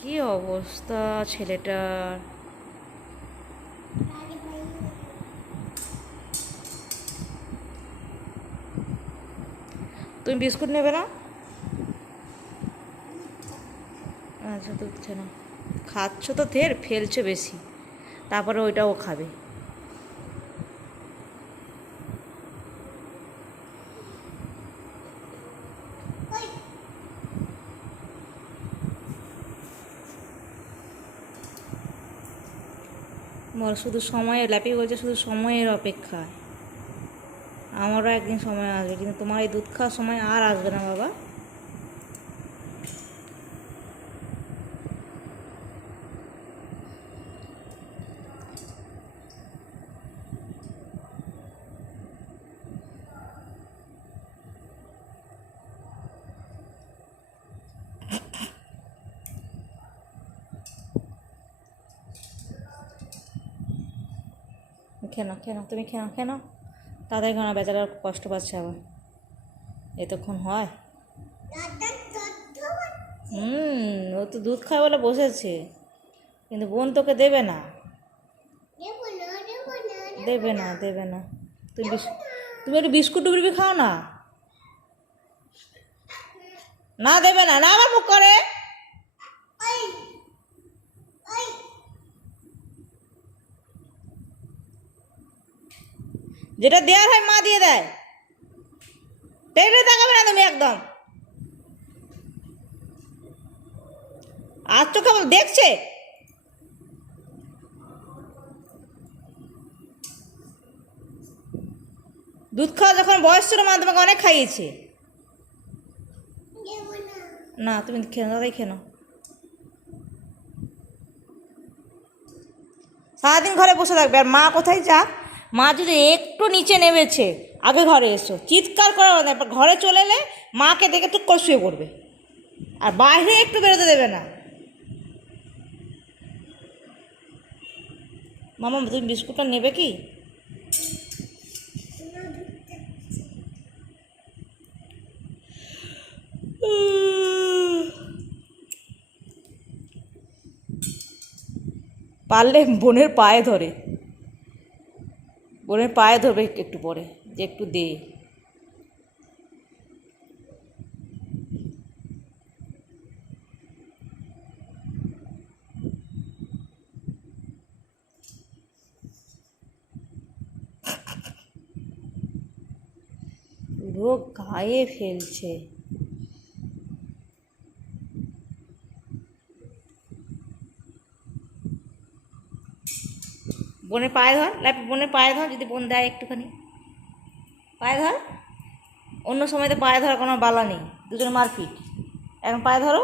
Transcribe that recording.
কি অবস্থা ছেলেটার। তুমি বিস্কুট নেবে না? আচ্ছা, দুধছে না। খাচ্ছ তো ধের, ফেলছো বেশি, তারপরে ওইটাও খাবে। বল, শুধু সময়ে ল্যাপি বলছে, শুধু সময়ের অপেক্ষায়। আমারও একদিন সময় আসবে, কিন্তু তোমার এই দুধ খাওয়ার সময় আর আসবে না বাবা। খেনো খেনো, তুমি খেনো খেনো, তাদের কেন, বেচারা কষ্ট পাচ্ছে আবার। এতক্ষণ হয়? ও তো দুধ খায় বলে বসেছে, কিন্তু বোন তোকে দেবে না। দেবে না, দেবে না। তুমি একটু বিস্কুট টুবি খাও না। না, দেবে না, না আবার মুখ করে। যেটা দেওয়ার হয় মা দিয়ে দেয়। টেবিলে তাকাবে না তুমি একদম। আর চোখে দেখছে। দুধ খাওয়া যখন বয়স ছিল, মা তোমাকে অনেক খাইয়েছে। না, তুমি খেনো, দাদাই খেনো। সারাদিন ঘরে বসে থাকবে, আর মা কোথায় যা। মা যদি একটু নিচে নেমেছে, আগে ঘরে এসো, চিৎকার করে না, ঘরে চলে এলে মাকে দেখে টুক করে শুয়ে পড়বে, আর বাইরে একটু বেরোতে দেবে না। মামা, তুমি বিস্কুটটা নেবে কি? পারলে বোনের পায়ে ধরে, বোনের পায়ে ধরবে একটু পরে, যে একটু দে। পুরো গায়ে ফেলছে। বোনের পায়ে ধর, বোনের পায়ে ধর, যদি বোন দেয় একটুখানি। পায়ে ধর। অন্য সময় তো পায়ে ধরার কোনো বালা নেই, দুজনে মারপিট। এখন পায়ে ধরো।